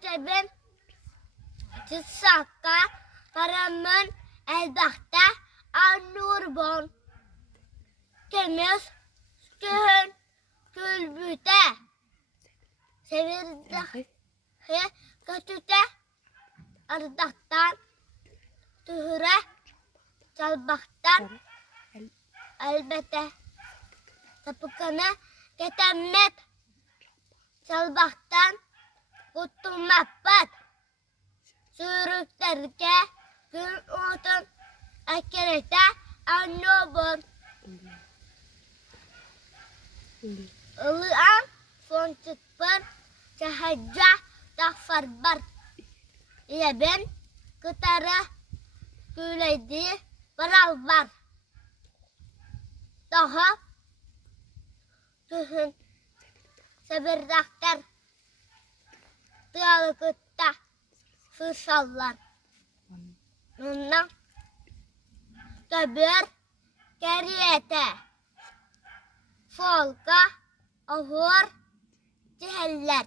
Götebin Cısakka paramın elbette Nurbon Temiz Köyün Külbüte Sevirdahi Kötüte Ardaktan Tühüre Çalbaktan Elbette Tapıkanı Getemmet Çalbaktan Kutulmappat Sürüklerke Gün otun Ekerete Annobor Ilıan Son çıkpır Cahacca Dağfarbar İle ben Kıtarı Güleydi Baral var Daha Tühün Sebirdaktar Tıyalı kıtta Fırsallar Ondan Tabir Keriyete Folka Ahur Ceheller